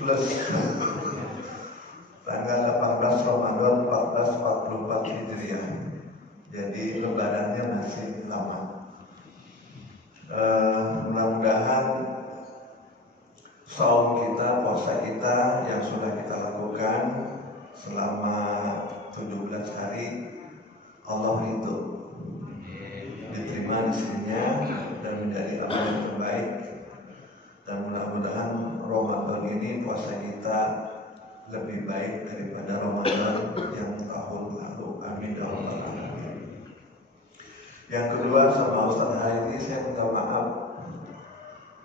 plus tanggal 18 Ramadan 1444 Hijriah. Jadi lebarannya masih lama. Mudah-mudahan saum kita, puasa kita yang sudah kita lakukan selama 17 hari Allah itu diterima di sisinya dan menjadi amal yang terbaik. Dan mudah-mudahan Ramadan ini puasa kita lebih baik daripada Ramadan yang tahun lalu. Amin ya rabbal alamin. Yang kedua, sama Ustaz hari ini saya minta maaf.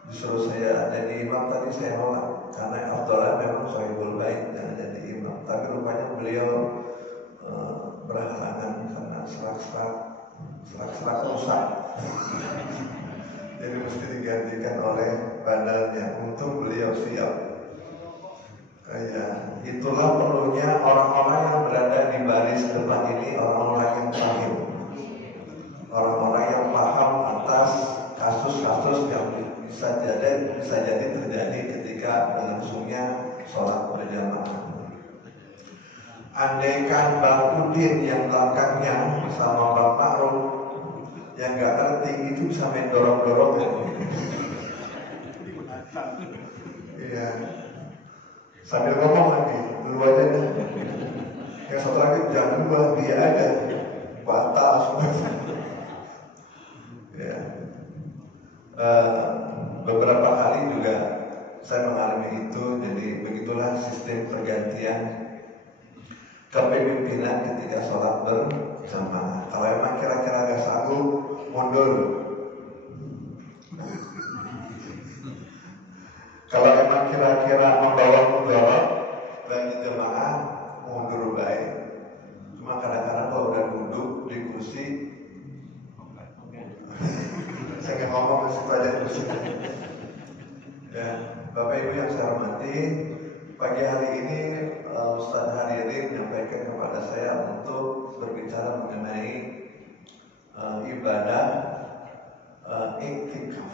Disuruh saya jadi imam tadi saya nolak karena afdalnya memang Sohibul Bait yang jadi imam. Tapi rupanya beliau berhalangan karena serak-serak rusak. Jadi mesti digantikan oleh badalnya. Untung beliau siap. Ya, itulah perlunya orang-orang yang berada di baris depan ini, orang-orang yang paham, orang-orang yang paham atas kasus-kasus yang bisa jadi terjadi ketika berlangsungnya sholat berjamaah. Andaikan Bang Udin yang belakangnya sama Bang Ma'ruf yang gak ngerti itu bisa main dorong-dorong ya. Iya. Sambil ngomong lagi, dulu aja deh. Yang satu lagi jangan dua dia aja, batal semua. Ya. Beberapa kali juga saya mengalami itu. Jadi begitulah sistem pergantian kepemimpinan ketika sholat berjamaah. Kalau emang kira-kira gak sanggup, mundur. Kalau emang kira-kira membawa mudorot bagi jemaah, mundur baik. Cuma kadang-kadang kalau udah duduk di kursi, saya nggak ngomong ke situ aja kursi. Ya, Bapak Ibu yang saya hormati, pagi hari ini Ustaz Hadirin menyampaikan kepada saya untuk berbicara mengenai ibadah iktikaf.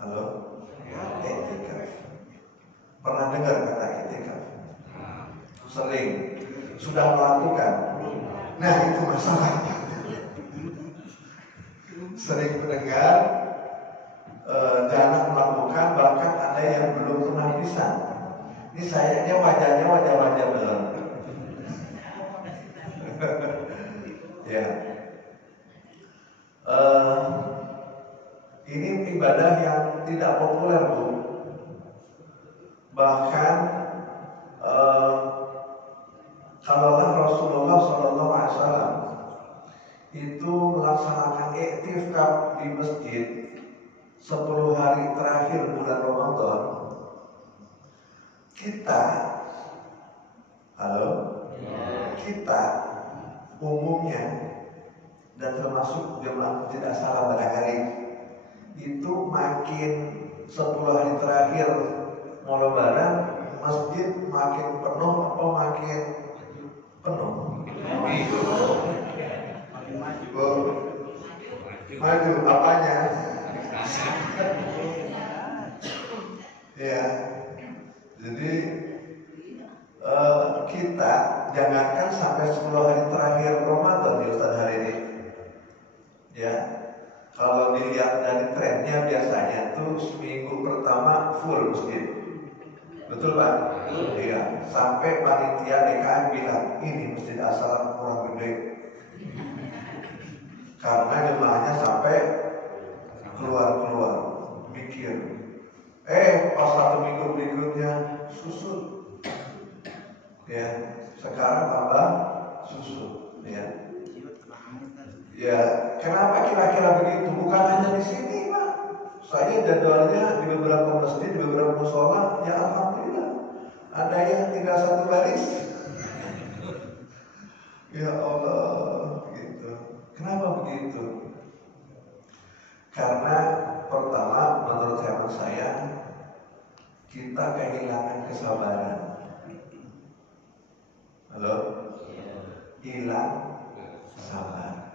Halo? Iktikaf. Pernah dengar kata iktikaf? Sering. Sudah melakukan? Nah, itu masalahnya. Sering mendengar, jarang melakukan, bahkan ada yang belum pernah bisa. Ini sayangnya wajahnya wajah-wajah belum. Ya. Ini ibadah yang tidak populer, Bu. Bahkan kalaulah Rasulullah SAW itu melaksanakan iktikaf di masjid 10 hari terakhir bulan Ramadan, kita umumnya dan termasuk jemaah tidak salah barangkali itu makin 10 hari terakhir mau lebaran masjid makin penuh atau makin penuh? Maju apanya? Ya, jadi kita jangankan sampai 10 hari terakhir Ramadan di Ustaz hari ini. Ya, kalau dilihat dari trennya biasanya tuh seminggu pertama full masjid. Betul Pak? Iya. Sampai panitia DKM bilang ini masjid asal kurang gede. Karena jemaahnya sampai keluar mikir. Pas 1 minggu berikutnya susul. Ya, sekarang tambah susul. Ya. Ya, kenapa kira-kira begitu? Bukan hanya di sini, Pak. Saya jadwalnya di beberapa masjid, di beberapa mushola, ya alhamdulillah. Ada yang tidak satu baris. Ya Allah, gitu. Kenapa begitu? Karena pertama, menurut hemat saya, kita kehilangan kesabaran. Halo? Hilang sabar.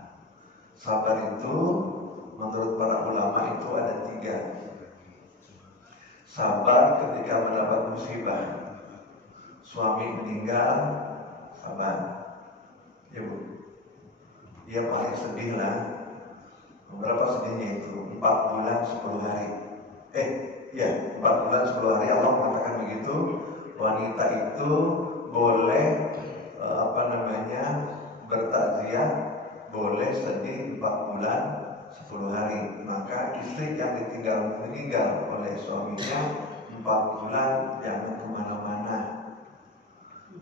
Sabar itu menurut para ulama itu ada 3. sabar ketika mendapat musibah. Suami meninggal, sabar. Ya Bu, dia paling sedih lah. Berapa sedihnya itu? 4 bulan 10 hari. 4 bulan 10 hari Allah mengatakan begitu. Wanita itu boleh bertakziah, boleh sedih 4 bulan 10 hari. Maka istri yang meninggal oleh suaminya 4 bulan jangan kemana-mana,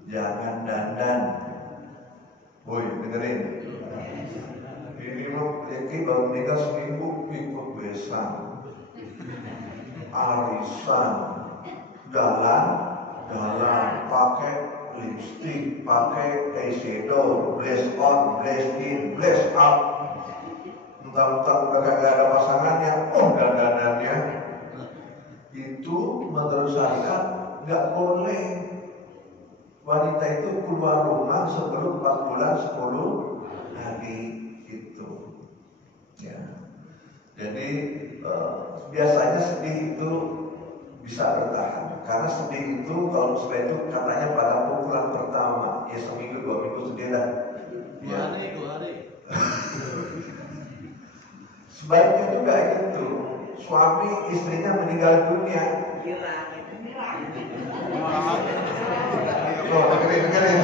jangan dandan. Woi, dengerin. Ini mau baru meninggal seminggu ikut besan, arisan, jalan pakai lipstick, pakai eyeshadow, blush on, blush in, blush up. Entah-entah udah gak ada pasangannya, dandanannya. Itu menurut saya nggak boleh. Wanita itu keluar rumah sebelum 4 bulan 10 hari itu. Ya. Jadi biasanya sedih itu bisa bertahan. Karena sedih itu kalau seperti itu katanya pada pukulan pertama, ya seminggu 2 minggu sedih lah. Ya. 2 hari. Sebaiknya juga gitu. Suami istrinya meninggal dunia. Dengerin.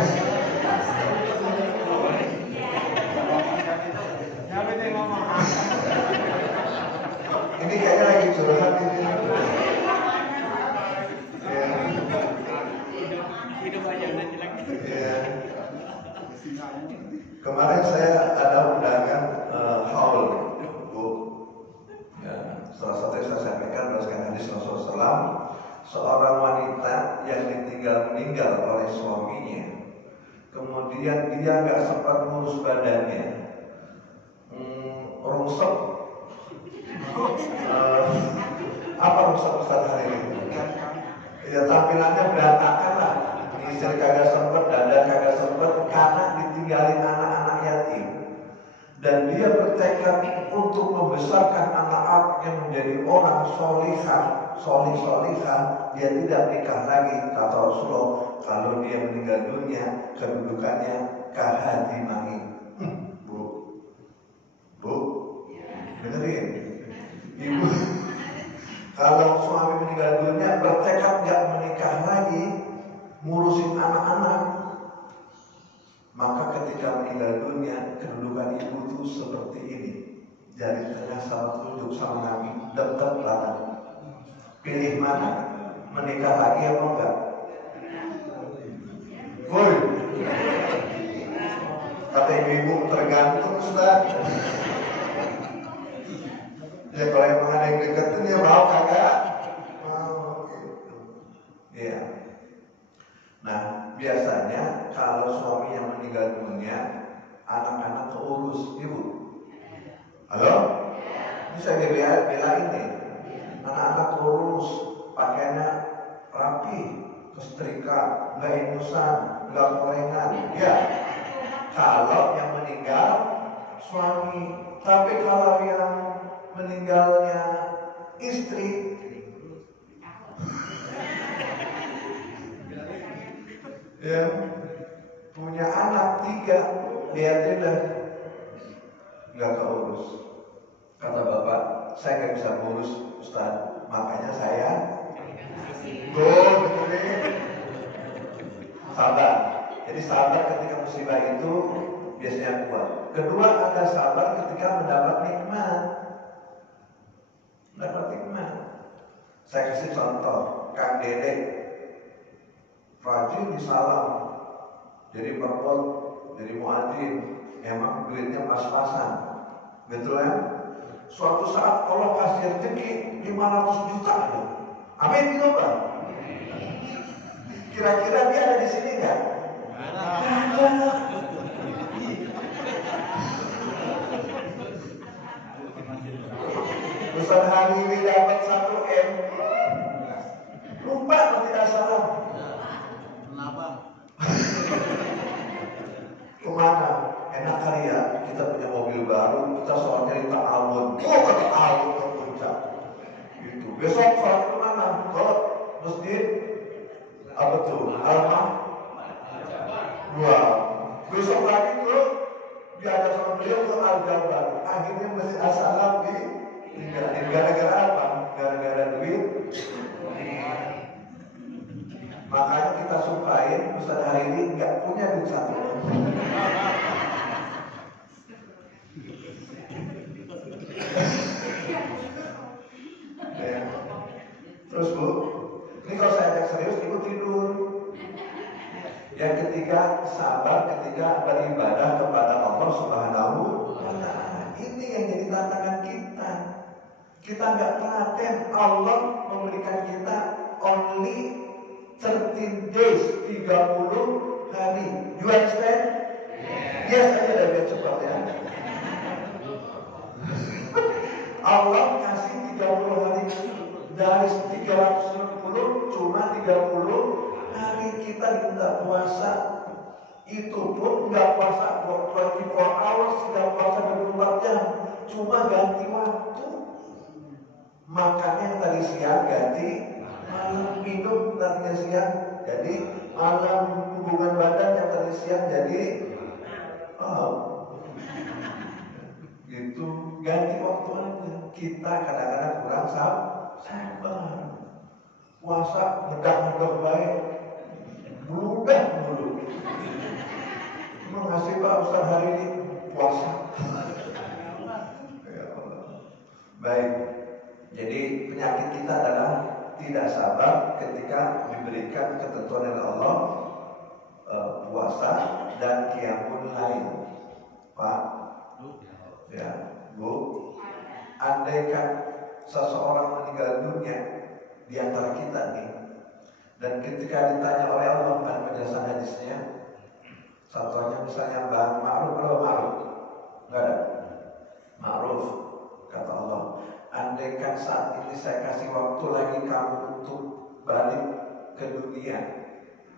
Ini kayaknya lagi curhat ini. Kemarin saya ada undangan haul, Bu. Ya, salah satu yang saya sampaikan berdasarkan hadis Rasulullah SAW, seorang wanita yang meninggal oleh suaminya, kemudian dia nggak sempat ngurus badannya, rungsek. Apa rungsek Ustaz hari ini? Ya tampilannya berantakan lah. Istri kagak sempet, dada kagak sempet, karena ditinggalin anak-anak yatim. Dan dia bertekad untuk membesarkan anak-anak yang menjadi orang solihah. Dia tidak nikah lagi. Kata Rasulullah, kalau dia meninggal dunia, kedudukannya kahadimani. Bu, dengerin. Ibu, kalau suami meninggal dunia bertekad gak menikah lagi, ngurusin anak-anak, maka ketika meninggal dunia kedudukan ibu itu seperti ini. Jari tengah sama telunjuk sama Nabi dekat banget. Pilih mana? Menikah lagi apa enggak? Woi, kata ibu tergantung Ustaz. Ya kalau emang ada yang deketin ya mau kagak? Mau gitu. Iya. Nah biasanya kalau suami yang meninggal dunia, anak-anak keurus, Ibu. Halo? Bisa belain nih. Anak-anak keurus, pakaiannya rapi, kesetrika, nggak ingusan, nggak korengan. Ya. Kalau yang meninggal suami, tapi kalau yang meninggalnya istri, ya punya anak 3, lihat dah nggak keurus. Kata bapak, saya nggak bisa ngurus Ustaz, makanya saya sabar. Jadi sabar ketika musibah itu biasanya kuat. Kedua, ada sabar ketika mendapat nikmat. Saya kasih contoh, Kang Dede rajin di salam, jadi perpot, jadi muadzin, emang duitnya pas-pasan, betul kan? Suatu saat Allah kasih rezeki 500 juta aja. Amin gitu Pak. Kira-kira dia ada di sini nggak? Ada. Ustaz hari ini dapat 1 M. Lupa atau tidak salah? Kenapa? Kemana? Enak kali ya, kita punya mobil baru, kita soal cerita alun. Ke Alun ke Puncak. Gitu. Besok soal kemana? Ke Masjid apa tuh? Al-Mah. Wah, besok lagi tuh diajak sama beliau ke Al-Jabar. Akhirnya Masjid As-Salam ditinggalin. Gara-gara apa? Gara-gara duit. Makanya kita sumpahin Ustaz hari ini nggak punya duit satu. Terus Bu, ini kalau saya ajak serius ibu tidur. Yang ketiga, sabar ketika beribadah kepada Allah Subhanahu wa Ta'ala. Ini yang jadi tantangan kita. Kita nggak telaten. Allah memberikan kita only 13 days, 30 hari. You understand? Yes, aja udah biar cepat ya. Allah kasih 30 hari. Dari 360 cuma 30 hari kita diminta puasa. Itu pun nggak puasa 24 hours, nggak puasa 24 jam, cuma ganti waktu. Makannya tadi siang ganti malam, minum tadinya siang jadi malam, hubungan badan yang tadi siang jadi gitu, ganti waktu aja. Kita kadang-kadang kurang sabar. Puasa ngedak-ngedak baik, bludak dulu. Mengasih Pak Ustaz hari ini puasa. Ya Allah. Baik. Jadi penyakit kita adalah tidak sabar ketika diberikan ketentuan dari Allah, puasa dan qiyamul lail. Pak, ya Bu, andaikan seseorang meninggal dunia di antara kita nih, dan ketika ditanya oleh Allah, ada penjelasan hadisnya. Satunya misalnya Bang Ma'ruf, nggak ada. Ma'ruf, kata Allah, andaikan saat ini saya kasih waktu lagi kamu untuk balik ke dunia,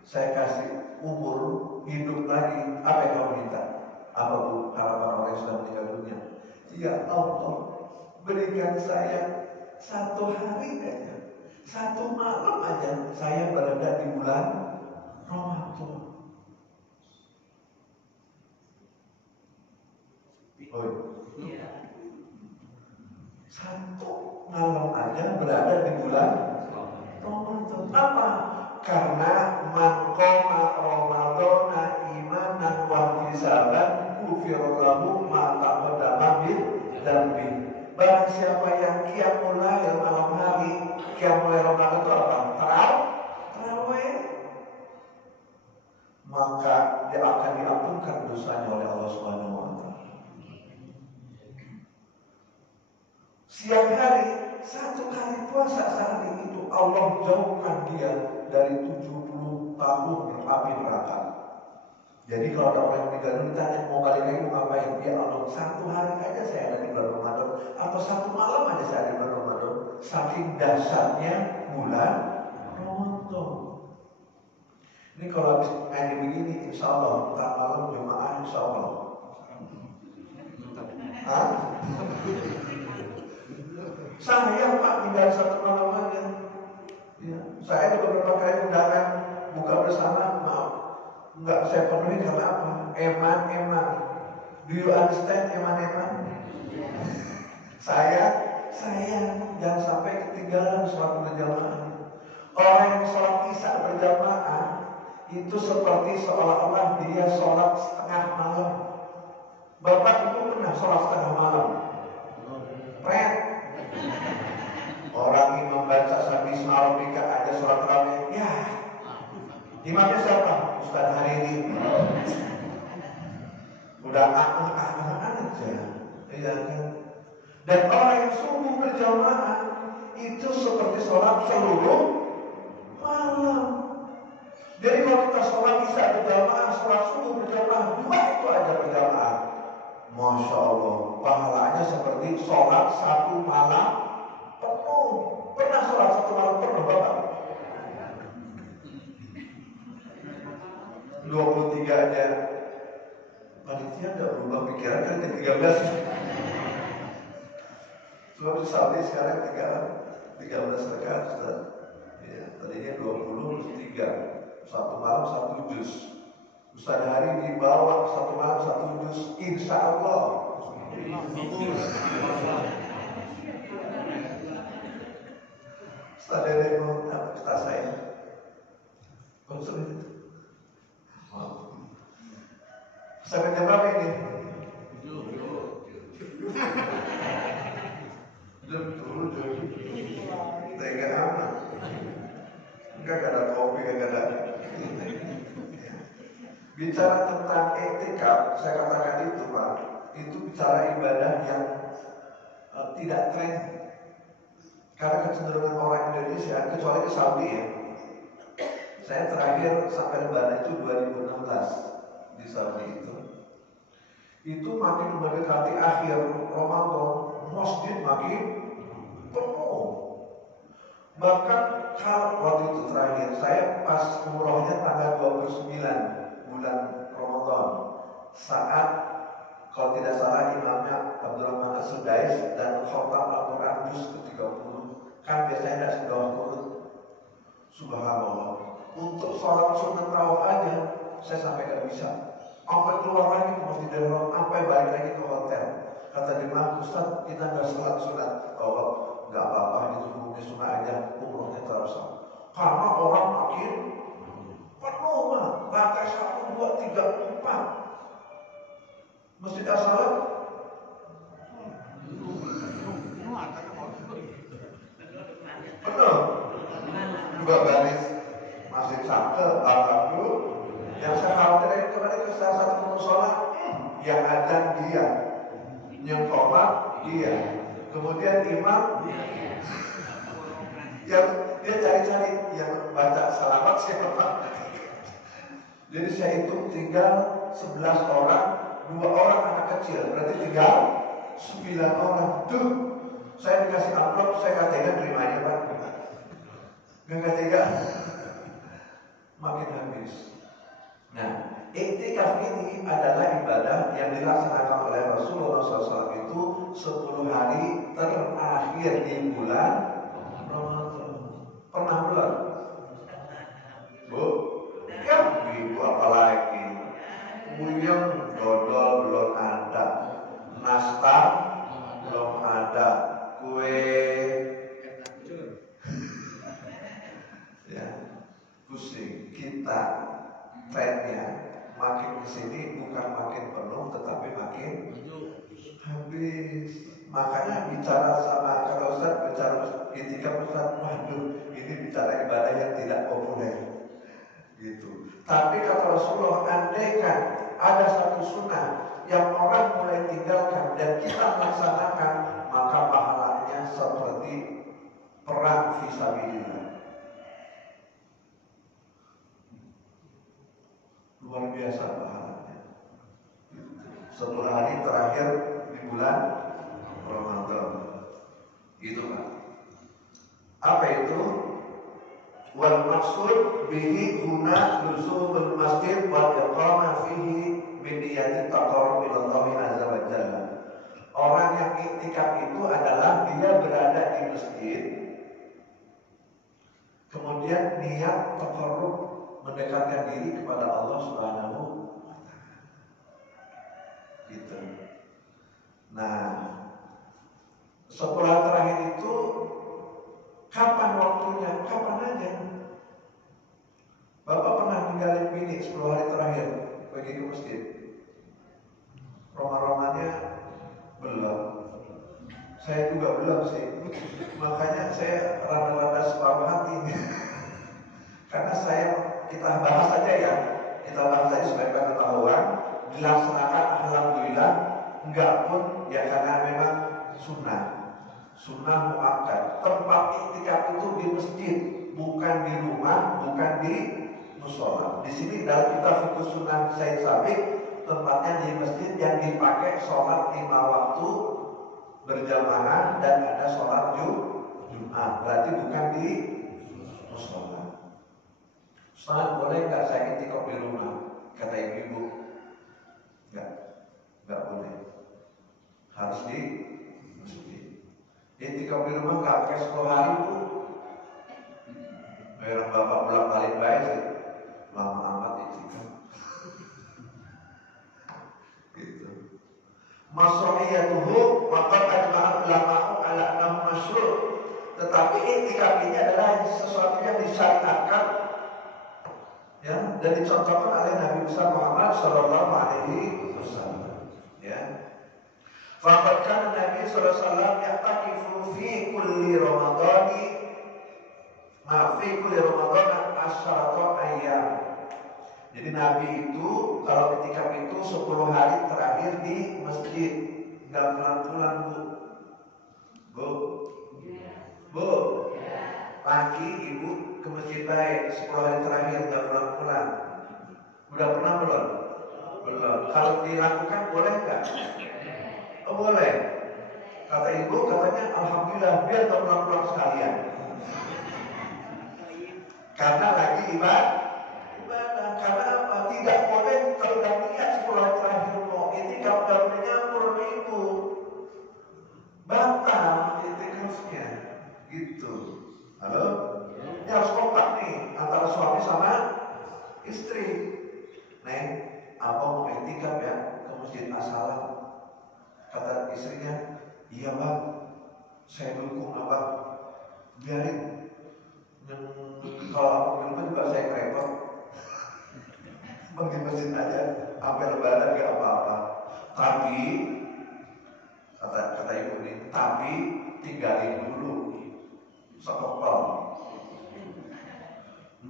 saya kasih umur hidup lagi, apa yang kamu minta? Apa Bu harapan orang yang sudah meninggal dunia? Ya Allah, berikan saya 1 hari aja, 1 malam aja saya berada di bulan Ramadan. Iya. 1 malam aja berada di bulan Ramadan. Apa? Karena man qama Ramadhana imanan wa ihtisaban ghufira lahu ma taqaddama min dzambi. Barang siapa yang qiyamul lail malam hari, qiyamul lail Ramadan itu apa? Tarawih. Maka dia akan diampunkan dosanya oleh Allah Subhanahu wa Ta'ala. Siang hari 1 kali puasa sehari itu Allah jauhkan dia dari 70 tahun api neraka. Jadi kalau ada orang yang meninggal dunia ditanya mau balik lagi mau ngapain? Ya Allah, 1 hari aja saya ada di bulan Ramadan, atau 1 malam aja saya ada di bulan Ramadan. Saking dahsyatnya bulan Ramadan. Ini kalau habis ngaji begini, insya Allah ntar malam jemaah insya Allah. Hah? Saya Pak tinggal 1 malam aja. Ya, saya ada beberapa kali undangan buka bersama, maaf, nggak saya penuhi karena apa? Eman. Do you understand eman? Saya jangan sampai ketinggalan sholat berjamaah. Orang yang sholat isya berjamaah itu seperti seolah-olah dia sholat setengah malam. Bapak itu pernah sholat setengah malam? Orang imam baca sabih isma'arabika aja sholat tarawih, ya imamnya siapa? Ustaz hari ini udah aja, ya kan? Dan orang yang subuh berjamaah itu seperti sholat seluruh malam. Jadi kalau kita sholat isya berjamaah, sholat subuh berjamaah, 2 itu aja berjamaah, Masya Allah, pahalanya seperti sholat 1 malam penuh. Pernah sholat 1 malam penuh Bapak? 23 aja. Panitia gak berubah pikiran kan ke 13. Sebab Saudi sekarang 13 rakaat Ustaz. Ya, tadinya satu malam satu juz. Ustaz Hari dibawa satu malam satu juz, insya Allah. Ustaz Hari mau kata saya, konsul itu. Sampai jam berapa ini? Jam 7. Tega amat. Enggak ada kopi, enggak ada. Bicara tentang etikaf, saya katakan itu Pak, itu bicara ibadah yang tidak tren. Karena kecenderungan orang Indonesia, kecuali ke Saudi ya. Saya terakhir sampai lebaran itu 2016 di Saudi itu makin mendekati akhir Ramadan, masjid makin penuh. Bahkan kalau waktu itu terakhir saya pas umrohnya tanggal 29 bulan Ramadan, saat kalau tidak salah imamnya Abdurrahman As-Sudais dan khatam Al-Quran juz ke-30, kan biasanya tidak sedoh turun. Subhanallah, untuk sholat sunat tarawih aja saya sampai gak bisa. Sampai keluar lagi ke masjid Haram, sampai balik lagi ke hotel. Kata jemaah, Ustaz, kita nggak sholat sunat tarawih, nggak apa-apa, itu hukumnya sunat aja, umrohnya terus. Karena orang makin penuh mah, lantai 1, 2, 3, 4. Masjid As-Salam penuh, juga baris masih sampai alhamdulillah. Yang saya khawatir kemarin ke salah satu musola, yang adzan dia, yang khomat dia, kemudian imam yang dia cari-cari yang baca salawat siapa. Jadi saya hitung tinggal 11 orang, 2 orang anak kecil, berarti tinggal 9 orang. Tuh, saya dikasih amplop, saya nggak tega terimanya Pak, nggak tega, makin habis. Nah, iktikaf ini adalah ibadah yang dilaksanakan oleh Rasulullah SAW itu 10 hari terakhir di bulan Ramadan. Pernah belum? Bu? Ya, ibu apalagi? Buyung dodol belum ada, nastar belum ada, kue ya, pusing kita. Trennya makin kesini bukan makin penuh tetapi makin habis. Makanya bicara sama kata Ustaz, bicara iktikaf Ustaz, waduh ini bicara ibadah yang tidak populer gitu. Tapi kata Rasulullah, andaikan ada satu sunnah yang orang mulai tinggalkan dan kita melaksanakan, maka pahalanya seperti perang fisabilillah. Luar biasa pahalanya. 10 hari terakhir di bulan Ramadan. Itu Pak. Apa itu? Wal maksud bihi huna luzumul masjid wal iqamah fihi bi niyyati taqarrub ila Allah azza wa jalla. Orang yang iktikaf itu adalah dia berada di masjid, kemudian niat taqarrub, mendekatkan diri kepada Allah Subhanahu wa Ta'ala. Gitu. Nah, 10 hari terakhir itu kapan waktunya? Kapan aja. Bapak pernah ninggalin bini 10 hari terakhir pergi ke masjid? Roma-romanya belum. Saya juga belum sih. Makanya saya rada-rada separuh hati. Karena kita bahas saja ya, kita bahas saja supaya pengetahuan, dilaksanakan alhamdulillah, enggak pun ya karena memang sunnah muakkad. Tempat iktikaf itu di masjid, bukan di rumah, bukan di musola. Di sini dalam kitab Fiqh Sunnah Said Sabiq, tempatnya di masjid yang dipakai sholat 5 waktu berjamaah dan ada sholat Jumat. Berarti bukan di musola. Ustaz, boleh nggak saya iktikaf di rumah? Kata ibu-ibu, nggak boleh. Harus di masjid. Iktikaf di rumah nggak pakai 10 hari Bu. Orang bapak bolak-balik baik, saya minhu wa qad ajma'a ulama'u ala annahu masyru'. Tetapi iktikaf ini adalah sesuatu yang disyariatkan ya, dan dicontohkan oleh Nabi besar Muhammad sallallahu alaihi wasallam. Ya. Faqad kana Nabi sallallahu alaihi wasallam ya'takifu fi kulli ramadhani fi kulli ramadhan asyarata ayyam. Jadi Nabi itu kalau iktikaf itu 10 hari terakhir di masjid, enggak pulang-pulang, Bu. Bu. Pagi ibu ke masjid baik 10 hari terakhir enggak pulang-pulang. Udah pernah belum? Belum. Kalau dilakukan boleh enggak? Oh, boleh. Kata ibu katanya alhamdulillah biar enggak pulang-pulang sekalian. Karena lagi ibadah. Karena apa? Tidak boleh kalau udah niat 10 hari terakhir mau itikaf dan menyampur itu batal itikafnya. Gitu. Halo? Ini harus kompak nih antara suami sama istri. Neng, abang mau itikaf ya ke masjid As-Salam. Kata istrinya, iya bang, saya dukung abang. Biarin. Kalau abang dulu juga saya repot. Pergi masjid aja, sampai lebaran gak apa-apa. Tapi kata ibu nih, tapi tinggalin dulu sekopel.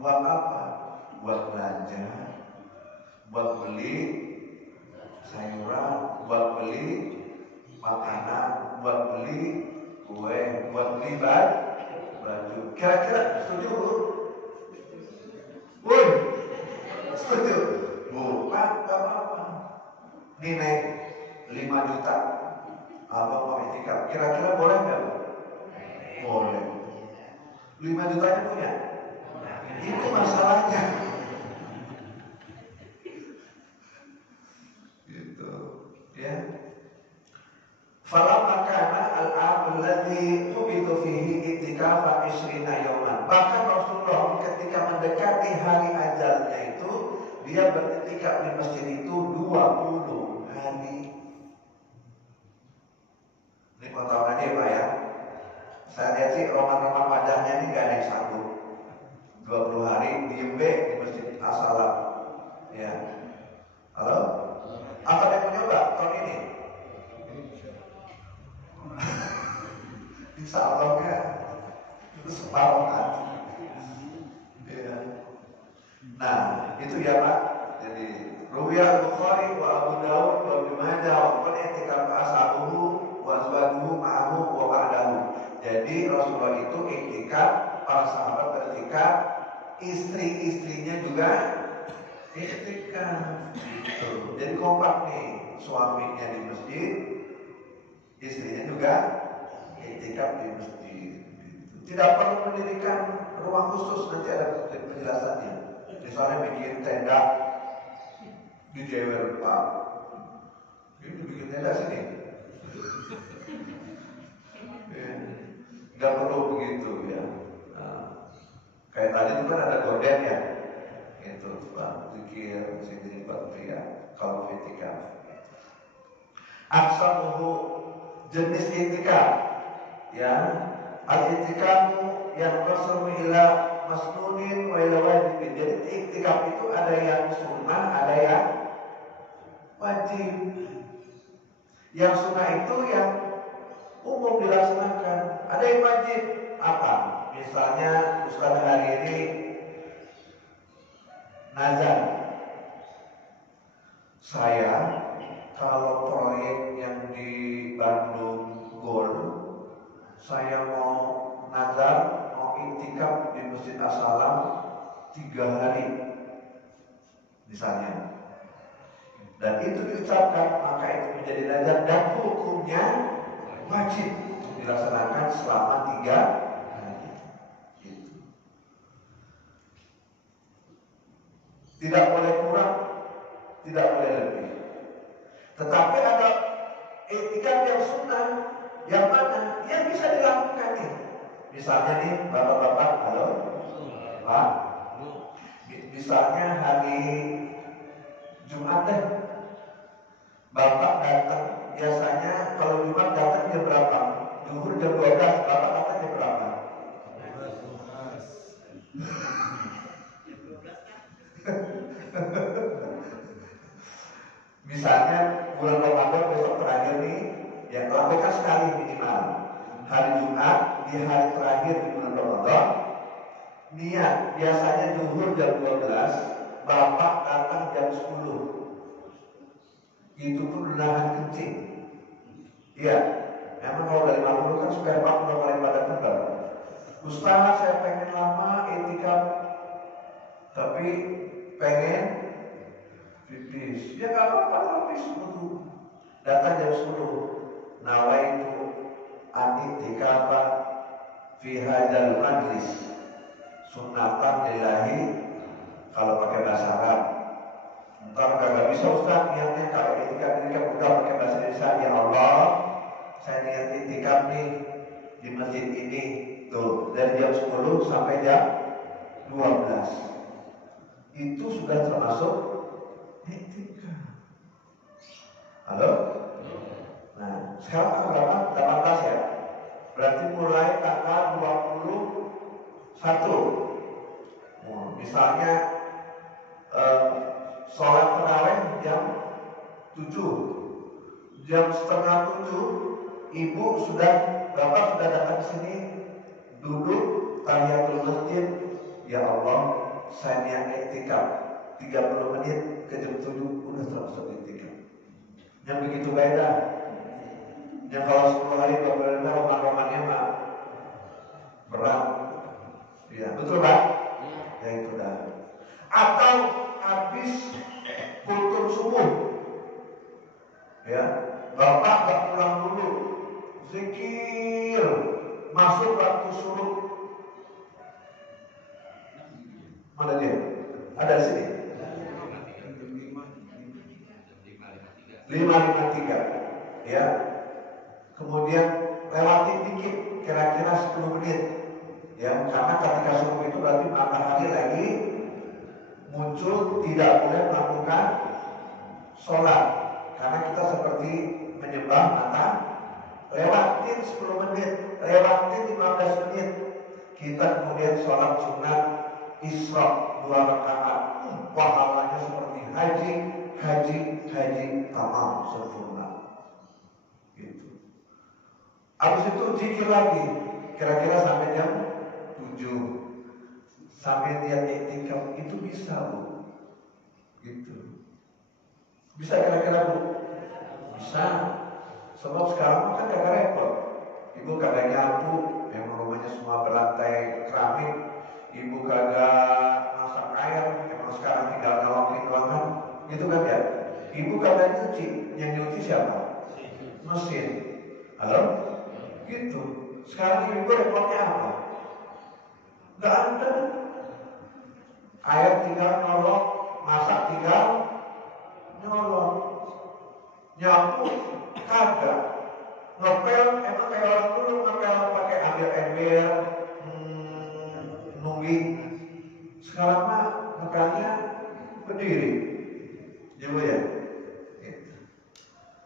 Buat apa? Buat belanja, buat beli sayuran, buat beli makanan, buat beli kue, buat beli baju. Kira-kira setuju Bu? Woi, setuju? Bukan, gak apa-apa. Nih Neng, 5 juta abang mau itikaf. Kira-kira boleh gak? Boleh. 5 jutanya punya? Itu masalahnya. Gitu, ya. Falamma kana al-'am alladhi qubitu fihi itikaf 20 yawman. Bahkan Rasulullah ketika mendekati hari ajalnya itu dia beriktikaf di masjid itu 20 hari. Ini potongan aja Pak ya. Saya lihat sih roman-roman wajahnya ini gak ada yang sanggup 20 hari diem di masjid As-Salam. Ya. Halo? Apa yang mau nyoba tahun ini? Insya Allah ya. Itu separuh hati. Ya. Nah, itu ya Pak. Jadi Ruwiyah Bukhari wa Abu Dawud wa Ibnu Majah wa qad i'tikaf ashabuhu wa azwajuhu ma'ahu wa ba'dahu. Jadi Rasulullah itu i'tikaf, para sahabat beriktikaf, istri-istrinya juga i'tikaf. Gitu. Jadi kompak nih, suaminya di masjid, istrinya juga i'tikaf di masjid. Tidak perlu mendirikan ruang khusus, nanti ada penjelasannya. Misalnya bikin tenda di Jewer Pak, ini bikin tenda sini. Nggak perlu begitu ya. Nah, kayak tadi itu kan ada gorden ya, itu Pak, zikir sini Pak pria kalau i'tikaf. Aksamuhu jenis i'tikaf ya, al-i'tikafu yang qasmu ila masnunin wa ila wajibin. Jadi i'tikaf itu ada yang sunnah, ada yang wajib. Yang sunnah itu yang umum dilaksanakan. Ada yang wajib apa? Misalnya Ustaz hari ini nazar, saya kalau proyek yang di Bandung Gol, saya mau nazar, mau i'tikaf di Masjid As-Salam 3 hari misalnya, dan itu diucapkan, maka itu menjadi nazar dan hukumnya wajib dilaksanakan selama 3 hari. Gitu. Tidak boleh kurang, tidak boleh lebih. Tetapi ada i'tikaf yang sunnah, yang mana yang bisa dilakukan nih. Misalnya nih bapak-bapak, halo Pak, misalnya hari Jumat deh, bapak datang. Biasanya kalau di Ramadan, niat biasanya zuhur jam 12, bapak datang jam 10. Itu pun udahan kencing. Iya, emang kalau dari 50 kan supaya Pak udah paling pada tebal. Ustaz, saya pengen lama etikaf, tapi pengen pipis. Ya nggak apa-apa, pipis dulu. Datang jam 10. Nawaitu an-i'tikafa fi hadzal majlis sunnatan lillahi, kalau pakai bahasa Arab. Ntar kagak bisa Ustaz niatnya kalau itikaf udah pakai bahasa Indonesia. Ya Allah, saya niat itikaf nih di masjid ini tuh dari jam 10 sampai jam 12. Itu sudah termasuk itikaf. Halo? Nah, sekarang tanggal berapa? 18 ya? Berarti mulai tanggal 21. Misalnya sholat tarawih jam 7, jam setengah 7 ibu bapak sudah datang ke sini, duduk tahiyatul masjid. Ya Allah, saya niat iktikaf 30 menit ke jam 7 udah termasuk iktikaf. Yang begitu beda. Yang kalau 10 hari 12 roman-romannya mah berat. Ya, betul Pak? Ya itu dah. Atau habis kultum subuh, ya bapak gak pulang dulu, zikir masuk waktu suruh. Mana dia? Ada di sini. 5:53, ya. Kemudian lewati dikit, kira-kira 10 menit, ya. Karena ketika subuh itu berarti matahari lagi muncul, tidak boleh melakukan sholat karena kita seperti menyembah mata. Lewatin 10 menit, lewatin 15 menit, kita kemudian sholat sunat Isra 2 rakaat. Pahalanya seperti haji tamam sempurna. Gitu. Habis itu zikir lagi, kira-kira sampai jam 7. Sampai dia iktikaf itu bisa Bu, gitu. Bisa kira-kira Bu? Bisa. Sebab sekarang kan kagak repot. Ibu kagak nyapu, yang rumahnya semua berlantai keramik. Ibu kagak masak air, emang sekarang tinggal nyolokin doang kan, gitu kan ya. Ibu kagak nyuci, yang nyuci siapa? Mesin. Halo? Gitu. Sekarang ibu repotnya apa? Gak ada. Air tinggal nyolok, masak tinggal nyolok, nyapu kagak, ngepel emang kayak orang dulu ngepel pakai ambil ember, nungging. Sekarang mah ngepelnya berdiri, gitu ya,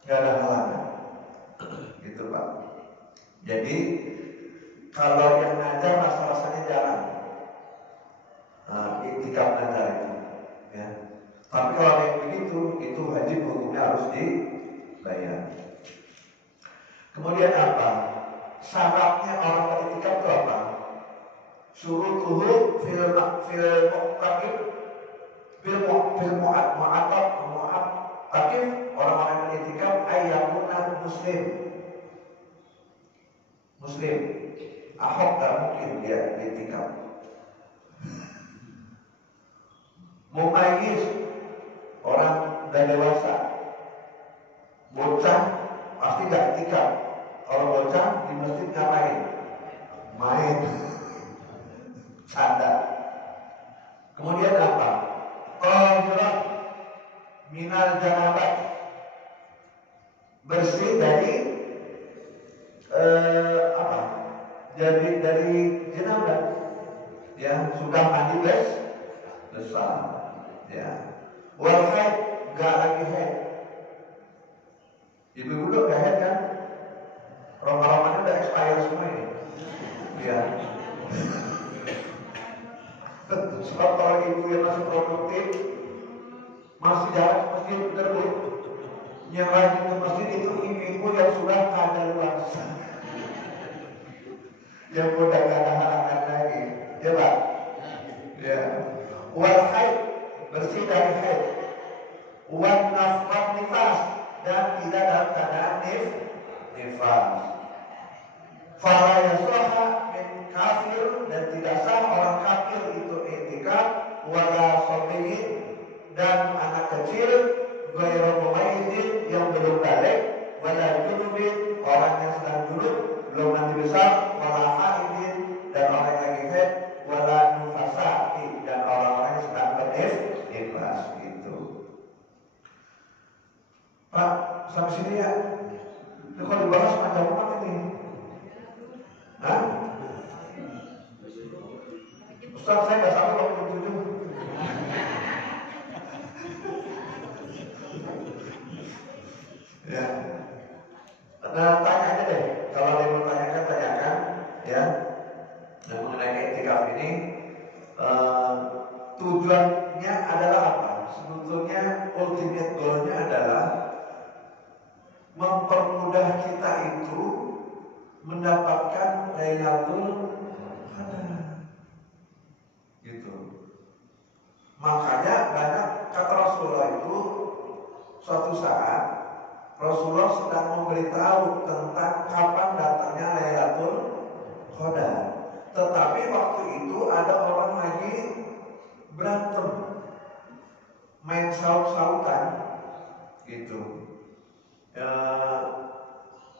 gak ada halangan, gitu Pak. Jadi kalau yang ngajar rasa-rasanya jarang. Iktikaf nazar itu, ya. Tapi kalau yang begitu, itu wajib hukumnya harus dibayar. Kemudian apa? Syaratnya orang beriktikaf itu apa? Syurutuhu fil mu'taqib fil mu'taqib orang-orang yang beriktikaf ayyakuna muslim. Ahok gak mungkin dia beriktikaf. Mumayyiz, orang udah dewasa. Bocah pasti gak iktikaf. Kalau bocah di masjid ngapain? Main, canda. Kemudian apa? Tahirat minal janabat, bersih dari Jadi dari jenabat, ya sudah mandi besar. Ya, wal haid gak lagi haid. Ibu dulu gak haid kan? Roma-romanya udah expire semua ini. Ya. Sebab kalau ibu yang masih produktif, masih jalan ke masjid terus, yang rajin ke masjid itu ibu-ibu yang sudah kadaluarsa, yang udah gak ada halangan lagi. dari haid, wan nifas, dan tidak dalam keadaan nifas. Fala yasaha min kafir, dan tidak sah orang kafir itu i'tikaf, wala sabiyin, dan anak kecil, ghairu mumayyizin, yang belum balik, wala junubin, orang yang sedang junub belum mandi besar, wala haidin, dan orang yang lagi haid, wala nufasai, dan orang-orang yang sedang bernifas. Gitu. Pak, sampai sini ya. Itu kalau dibahas panjang banget ini. Hah? Ustaz, saya nggak sampai kalau begitu. Ya. Nah, tanya aja deh. Kalau ada yang mau tanyakan, tanyakan. Ya. Nah, mengenai i'tikaf ini, tujuannya adalah apa? Sebetulnya ultimate goalnya adalah mempermudah kita itu mendapatkan Lailatul Qadar. Gitu. Makanya banyak kata Rasulullah itu, suatu saat Rasulullah sedang memberitahu tentang kapan datangnya Lailatul Qadar. Tetapi waktu itu ada orang lagi berantem, main saut-sautan, gitu.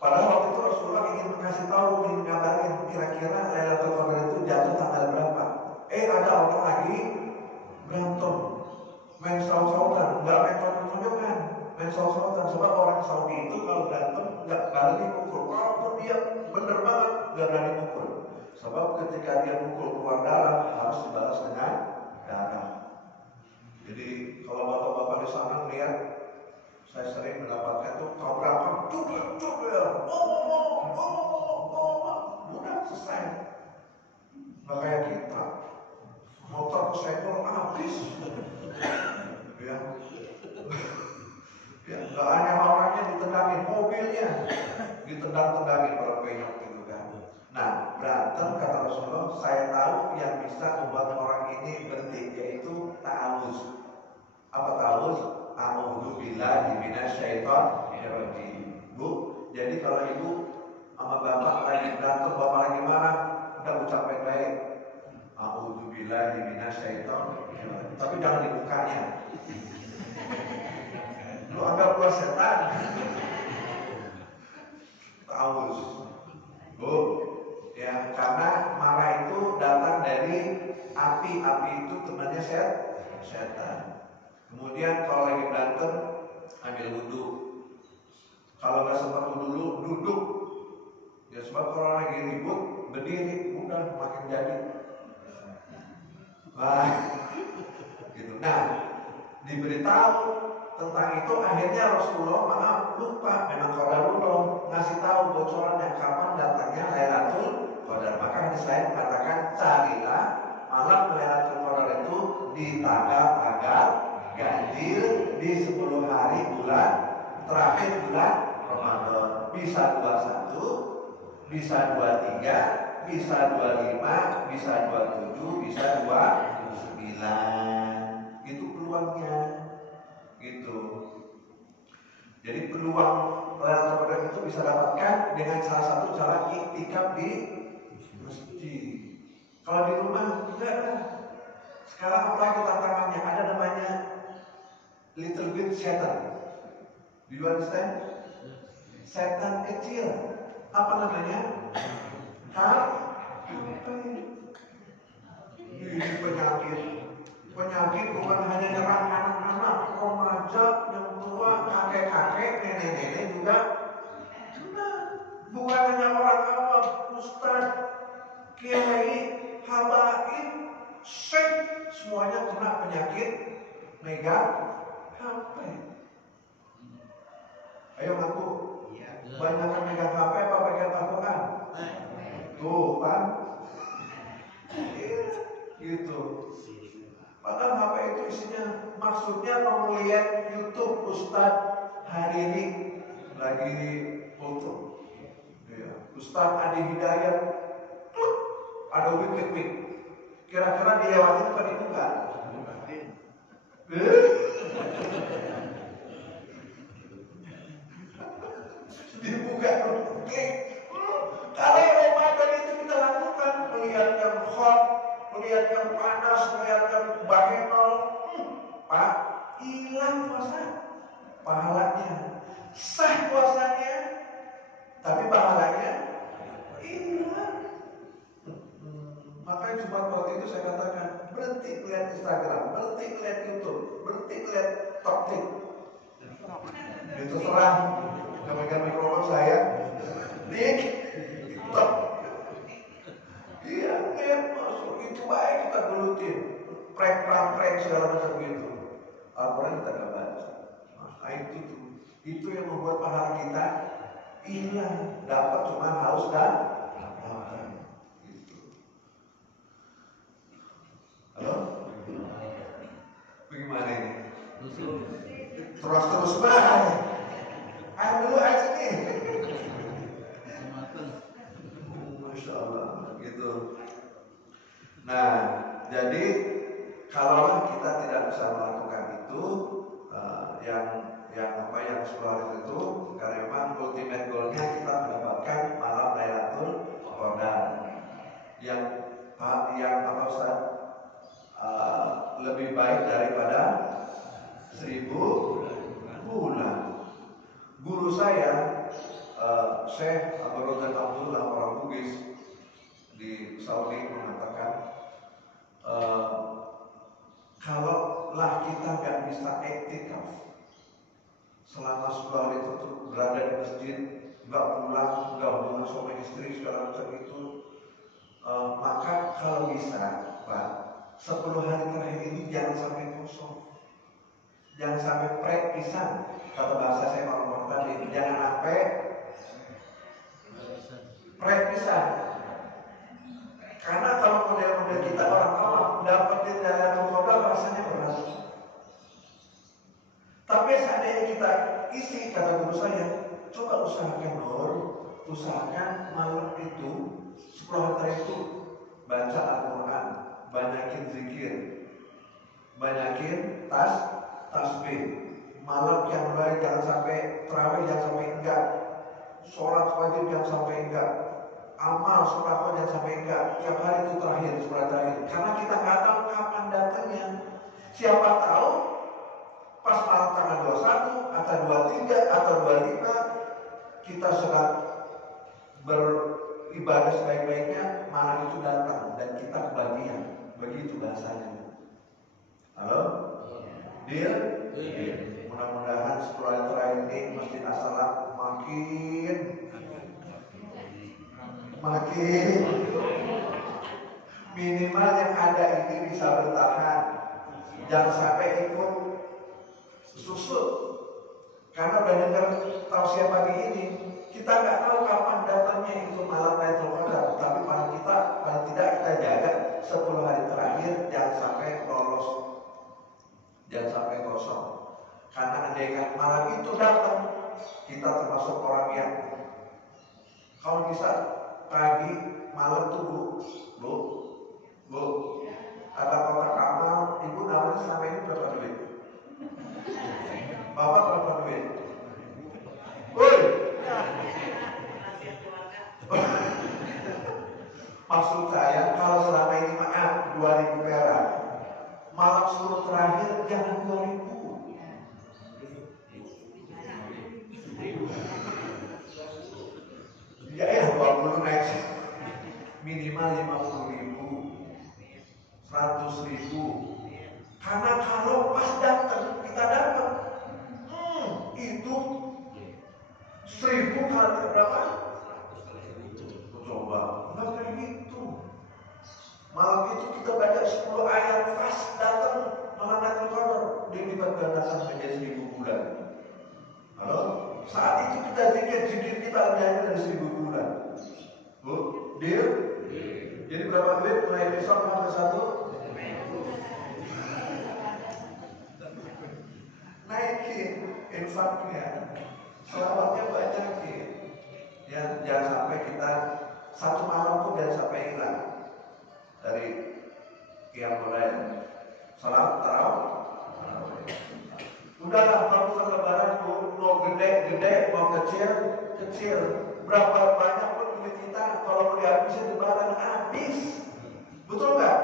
Padahal waktu itu Rasulullah ingin mengasih tahu, ingin ngabarin kira-kira Lailatul Qadar itu jatuh tanggal berapa. Ada orang lagi berantem, main saut-sautan, nggak main tonjok-tonjokan, main saut-sautan. Sebab orang Saudi itu kalau berantem nggak berani pukul, walaupun dia bener banget nggak berani pukul. Sebab ketika dia pukul keluar darah harus dibalas dengan darah. Jadi kalau bapak-bapak di sana melihat, saya sering mendapatkan tuh tabrakan, udah selesai. Nggak kayak kita, motor kesenggol habis. Ya, nggak hanya orangnya ditendangin, mobilnya ditendang-tendangin para penyok gitu kan. Nah, berantem kata Rasulullah, saya tahu yang bisa membuat orang ini berhenti, yaitu ta'awuz. Apa ta'awuz? A'udzu billahi minasyaitonir rajim. Bu, jadi kalau ibu sama bapak lagi berantem, bapak lagi marah, udah ucap baik-baik, a'udzu billahi minasyaitonir rajim. Tapi jangan dibukanya. Lu anggap gua setan. Ta'awuz. Bu, ya karena marah itu datang dari api itu temannya setan. Kemudian kalau lagi berantem, ambil wudhu. Kalau nggak sempat wudhu, duduk. Ya sebab kalau lagi ribut, berdiri, udah makin jadi. Nah, gitu. Nah, diberitahu tentang itu, akhirnya Rasulullah maaf lupa, memang qadarullah ngasih tahu bocorannya kapan datangnya Lailatul Qadar. Maka saya mengatakan carilah malam Lailatul Qadar itu di tanggal-tanggal ganjil di 10 hari bulan terakhir bulan Ramadan. Bisa 21, bisa 23, bisa 25, bisa 27, bisa 29. Itu peluangnya. Gitu. Jadi peluang Lailatul Qadar itu bisa dapatkan dengan salah satu cara iktikaf di masjid. Kalau di rumah enggak ada. Sekarang apa itu tantangannya? Ada namanya little bit setan. Do you understand? Setan kecil. Apa namanya? Ini penyakit. Penyakit bukan hanya nyerang anak-anak, remaja, yang tua, kakek-kakek, nenek-nenek juga kena. Bukan hanya orang awam, ustaz, kiai, habaib, syekh, semuanya kena penyakit megang HP. Ayo ngaku, banyak megang HP apa pegang Al-Quran? Tuh kan, gitu. Padahal HP itu isinya maksudnya mau lihat YouTube Ustadz hari ini lagi foto, ya. Ustadz Adi Hidayat, ada week. Kira-kira dilewatin apa dibuka? kelihatan panas, kelihatan bahenol, Pak, hilang puasa, pahalanya. Sah puasanya, tapi pahalanya hilang. Makanya Jumat waktu itu saya katakan, berhenti lihat Instagram, berhenti lihat YouTube, berhenti lihat TikTok. Itu terserah, memegang mikrofon saya, di TikTok. Iya, masuk itu baik kita gelutin, prank segala macam gitu. Al-Quran kita nggak baca. Nah itu yang membuat pahala kita hilang. Dapat cuma haus dan lapar. Gitu. Halo? Bagaimana ini? Terus banget. Ayo dulu aja nih. Masya Allah, gitu. Nah, jadi kalau kita tidak bisa melakukan itu, yang 10 hari itu, karena memang ultimate goalnya kita mendapatkan malam Lailatul Qadar, yang apa Ustaz? Lebih baik daripada 1000 bulan. Guru saya, Syekh Abaruddin Abdullah orang Bugis di Saudi mengatakan, kalaulah kita nggak bisa iktikaf selama 10 hari itu berada di masjid, nggak pulang, nggak hubungan suami istri segala macam itu, maka kalau bisa, Pak, 10 hari terakhir ini jangan sampai kosong, jangan sampai prek pisan. Kata bahasa saya kalau tadi, jangan sampai prek pisan. Karena kalau model-model kita orang awam dapetin Lailatul Qadar rasanya berat. Tapi seandainya kita isi, kata guru saya, coba usahakan malam itu 10 hari itu baca Al-Quran, banyakin zikir, banyakin tasbih. Malam yang baik jangan sampai terawih, jangan sampai enggak, sholat wajib jangan sampai enggak, amal sedekah jangan sampai enggak. Tiap hari itu terakhir, surat terakhir. Karena kita nggak tahu kapan datangnya. Siapa tahu pas malam tanggal 21 atau 23 atau 25 kita sedang beribadah sebaik-baiknya, malam itu datang dan kita kebagian. Begitu bahasanya. Halo? Deal? Mudah-mudahan 10 hari terakhir ini Masjid As-Salam makin minimal yang ada ini bisa bertahan. Jangan sampai ikut susut. Karena udah dengar tausiah pagi ini, kita nggak tahu kapan datangnya itu malam Lailatul Qadar. Tapi paling tidak kita jaga 10 hari terakhir jangan sampai lolos, jangan sampai kosong. Karena andaikan malam itu datang, kita termasuk orang yang kalau bisa pagi malam tuh bu, ada kotak amal, ibu namanya selama ini berapa duit? Bapak berapa duit? Woi, maksud saya kalau selama ini maaf 2.000 perak, malam 10 terakhir jangan 2.000. Ya 20 naik minimal 50.000, 100.000. Karena kalau pas datang kita dapat itu 1.000 kali berapa? Coba enggak kayak gitu. Malam itu kita baca 10 ayat pas datang malam Lailatul Qadar, dilipat gandakan menjadi 1.000 bulan. Halo? Saat itu kita zikir kita lebih dari 1.000 bulan. Bu, deal? Jadi berapa duit mulai besok nomor 1? Naikin infaknya, selawatnya banyakin. Ya, jangan sampai kita satu malam pun jangan sampai hilang dari qiyamul lail. Salat tarawih. Udahlah, kalau lebaran mau gede, mau kecil. Berapa banyak pun duit kita kalau mau dihabisin lebaran habis. Betul nggak?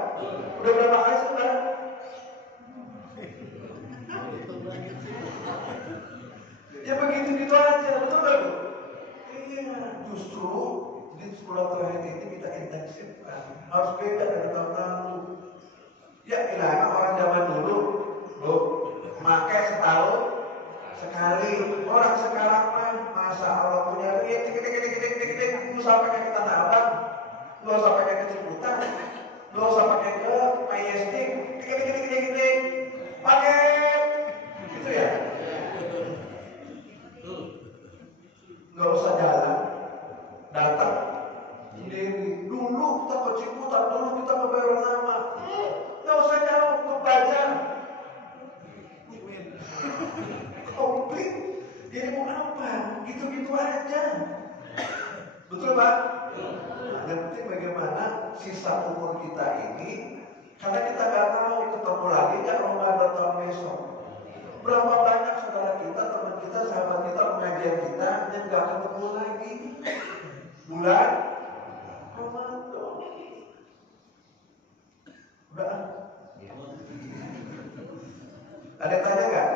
Ada yang tanya nggak?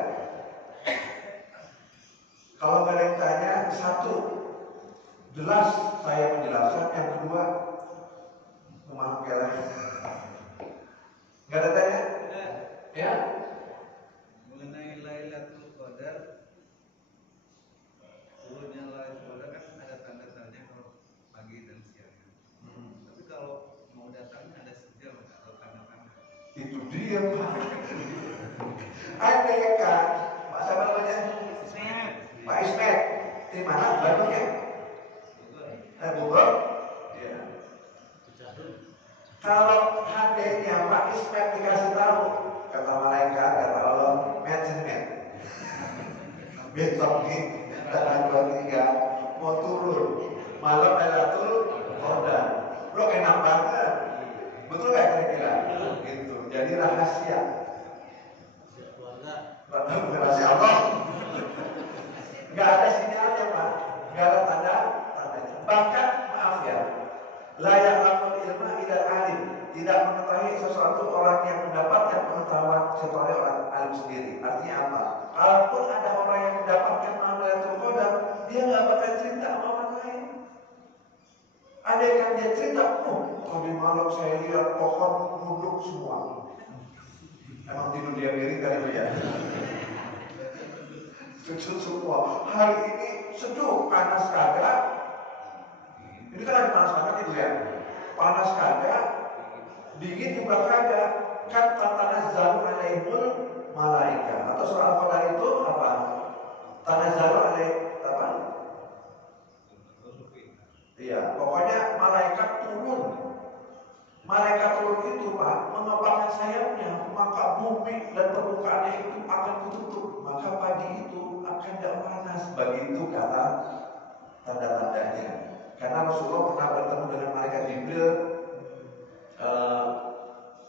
Kalau nggak ada yang tanya, satu, jelas saya menjelaskan. Yang kedua, memahami lagi. Nggak ada tanya? Ya? Mengenai Lailatul Qadar, turunnya Lailatul Qadar kan ada tanda-tandanya kalau pagi dan siang. Tapi kalau mau datangnya ada sejam atau tanda-tanda. Itu dia Pak. Ada kan? Pak siapa namanya? Pak Ismet. Di mana? Bandung ya? Bogor. Ya. Kalau adanya Pak Ismet dikasih tahu, kata malaikat, kata Allah, met. Besok nih, tanggal 23 mau turun. Malam Lailatul Qadar. Lo enak banget. Betul nggak kira-kira? Gitu. Jadi rahasia. Rahasia Allah. Nggak ada sinyalnya Pak. Nggak ada tandanya. Bahkan maaf ya, layak lakon ilmu tidak alim, tidak mengetahui sesuatu orang yang mendapatkan pengetahuan kecuali orang alim sendiri. Artinya apa? Kalaupun ada orang yang mendapatkan Lailatul Qadar, dia nggak bakal cerita sama orang lain. Ada yang dia cerita, tadi malam saya lihat pohon nunduk semua. Emang tidur di Amerika itu ya? Sejuk semua. Hari ini sejuk, panas kagak. Ini kan lagi panas banget itu ya. Panas kagak, dingin juga kagak. Kan tatanazzalu alaihimul malaika. Atau surah Al-Qadar itu apa? Tanazzalu alaih apa? Iya, pokoknya malaikat turun. Malaikat turun itu Pak, mengepakkan sayapnya, maka bumi dan permukaannya itu akan ditutup. Maka pagi itu akan tidak panas. Begitu kata tanda-tandanya. Karena Rasulullah pernah bertemu dengan malaikat Jibril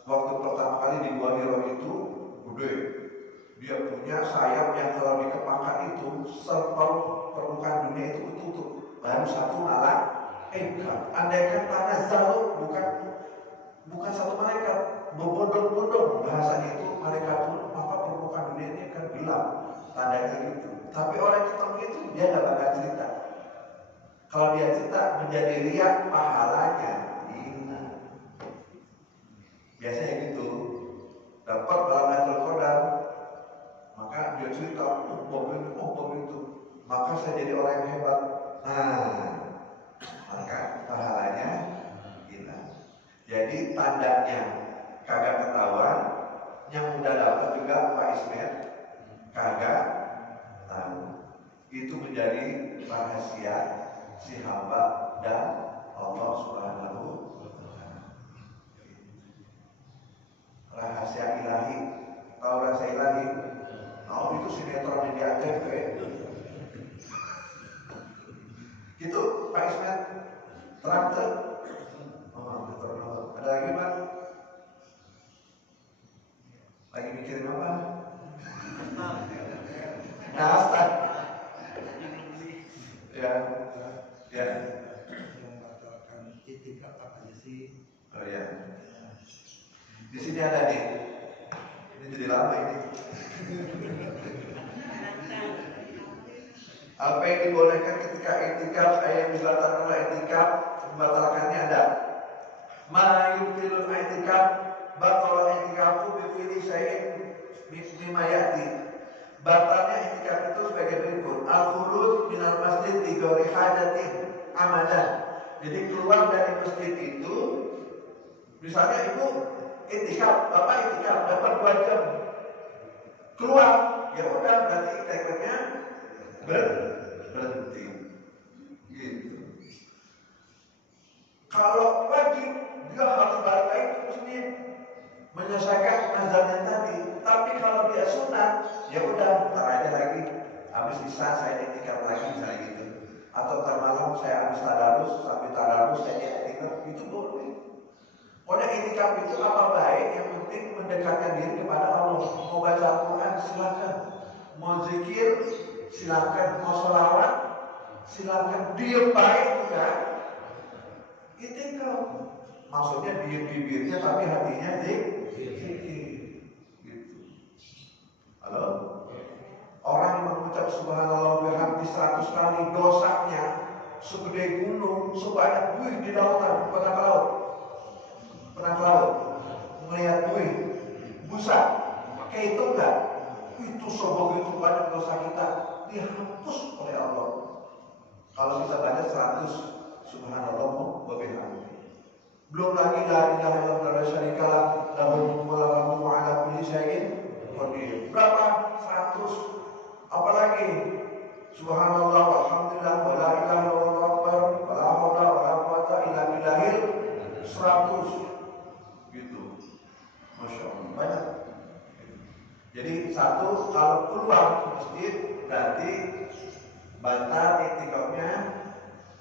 waktu pertama kali di Gua Hiro itu, gede. Dia punya sayap yang kalau dikepakkan itu separuh permukaan dunia itu ditutup. Baru satu andaikan tanah zalu bukan satu malaikat, berbondong-bondong bahasanya itu malaikat turun, maka permukaan dunia ini akan gelap. Tandanya gitu. Tapi orang ketemu itu dia nggak bakal cerita. Kalau dia cerita menjadi riak pahalanya. Biasanya gitu. Dapat Lailatul Qadar, maka dia cerita, itu. Maka saya jadi orang yang hebat. Maka pahalanya hilang. Jadi tandanya kagak ketahuan, yang udah dapat juga Pak Ismet kagak tahu. Itu menjadi rahasia si hamba dan Allah Subhanahu wa Ta'ala. Rahasia ilahi. Tahu rahasia ilahi? Tahu itu sinetron yang diajak Itu Pak Ismet terang tuh. Ada lagi Pak? Lagi mikirin apa? Nastar. Ya. Membatalkan itikaf apa sih? Oh ya. Di sini ada nih. Ini jadi lama ini. Apa yang dibolehkan ketika itikaf, yang dibatalkan oleh itikaf, membatalkannya ada. Ma yubtilul itikaf, batal itikafu bi fi'li syai'in mimma ya'ti. Batalnya itikaf itu sebagai berikut: al-khuruj minal masjid li ghairi hajatin amadan. Jadi keluar dari masjid itu, misalnya ibu itikaf, bapak itikaf dapat 2 jam, keluar, ya udah berarti itikafnya berhenti. Gitu. Kalau wajib dia harus balik lagi ke masjid menyelesaikan nazarnya tadi. Tapi kalau dia sunat, ya udah ntar aja lagi. Habis isya saya itikaf lagi misalnya gitu. Atau ntar malam saya habis tadarus, sampai tadarus saya itikaf, itu boleh. Pokoknya itikaf itu apa baik, yang penting mendekatkan diri kepada Allah. Mau baca Al-Quran silakan, mau zikir silakan, mau sholawat silakan, diem baik juga. Itikaf maksudnya diem bibirnya tapi hatinya zikir. Gitu. Halo? dihitung nggak? Itu sebegitu banyak dosa kita dihapus oleh Allah. Kalau kita baca 100 subhanallah wa bihamdihi. Belum lagi la ilaha illallah wa la syarika lah, lahul mulku wa lahul hamdu wa ala kulli syai'in qadir. Berapa? 100. Apalagi subhanallah walhamdulillah wa la ilaha illallah akbar wa la haula wa la quwata illa billahil 100. Gitu. Masya Allah, banyak. Jadi satu, kalau keluar masjid berarti batal iktikafnya.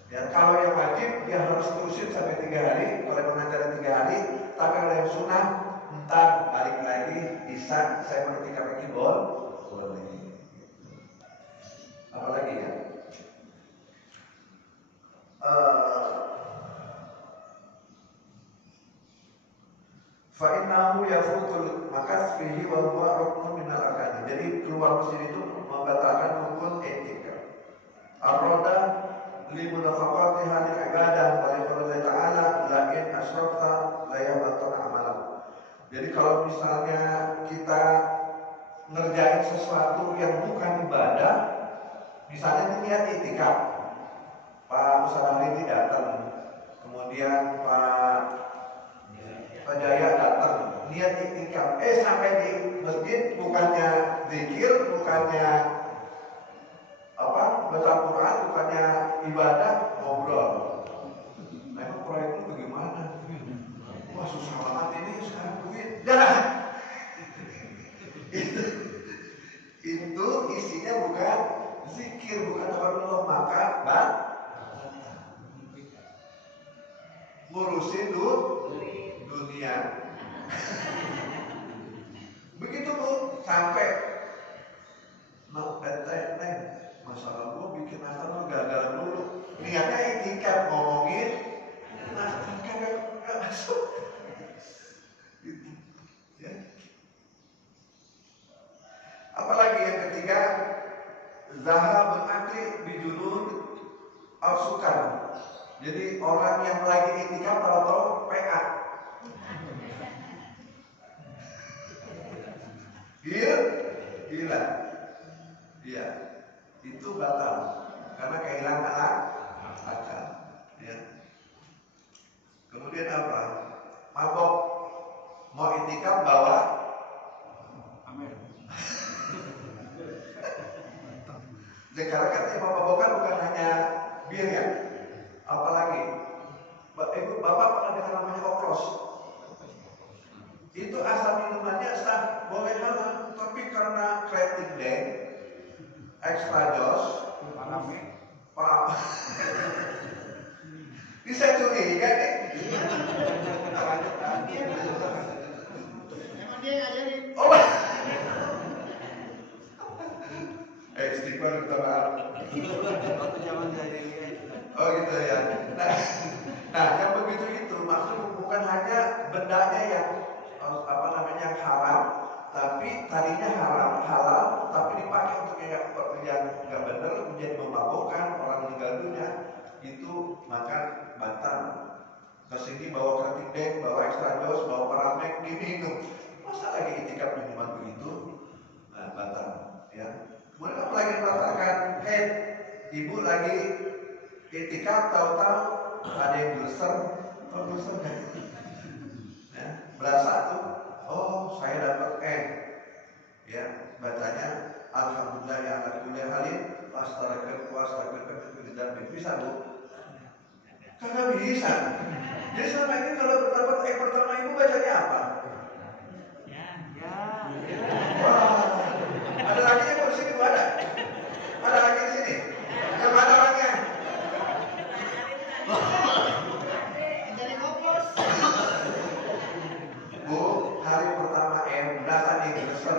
Ya, kalau yang wajib dia harus terusin sampai 3 hari. Kalau yang acara 3 hari, tapi kalau yang sunnah entar balik lagi bisa saya mau iktikaf lagi boleh. Apalagi ya? Fa'innahu yafutul makas fihi wa huwa ruknun minal arkani. Jadi keluar masjid itu membatalkan rukun i'tikaf. Ar-roda li munafaqati hadil ibadah wa li qawli ta'ala la in asyrafta la yahbatan amalan. Jadi kalau misalnya kita ngerjain sesuatu yang bukan ibadah, misalnya niat i'tikaf, Pak Ustaz Hari datang, kemudian Pak Jaya datang, niat iktikaf. Sampai di masjid bukannya zikir, bukannya baca Quran, bukannya ibadah, ngobrol. Nah, itu proyek itu bagaimana? Wah, susah banget ini sekarang duit. Jangan. Itu isinya bukan zikir, bukan tabarruk, maka ngurusin dunia. Begitu Bu, sampai masalah gua bikin asal gagal dulu. Niatnya iktikaf ngomongin, kagak masuk. Gitu. Ya. Apalagi yang ketiga, zahabul akli bijunun al-sukar. Jadi orang yang lagi iktikaf tahu-tahu PA. Gila. Iya. Itu batal karena kehilangan akal. Ya. Kemudian apa? Mabok. Mau iktikaf bawa amer. Sekarang kan yang mabokan bukan hanya bir ya. Apalagi Ibu Bapak pernah dengar namanya okros? Itu asal minumannya sah, boleh halal, tapi karena kreatif deh, extra dose, parah. Bisa curiga deh. Emang dia ngajarin? Oh, istighfar minta maaf. Waktu zaman jahiliyah itu. Oh gitu ya. Nah yang begitu itu maksud bukan hanya bendanya yang yang haram, tapi tadinya halal, tapi dipakai untuk yang nggak benar, menjadi memabukkan orang meninggal dunia, itu maka batal. Kesini bawa kreatif dek, bawa extra dose, bawa paramek, diminum. Masa lagi iktikaf minuman begitu? Nah batal. Ya. Kemudian apa lagi dibatalkan? Ibu lagi iktikaf, tahu-tahu ada yang doser, kan? Ya, berasa tuh, oh saya dapat ya bacanya alhamdulillah ya ala kulli halin astagfirullah bisa Bu? Kagak bisa. Jadi selama ini kalau dapat pertama ibu bacanya apa? Wah, ada lagi yang di sini Bu, ada? Ada lagi di sini? Yang mana orangnya? Bu, hari pertama berasa nih besar.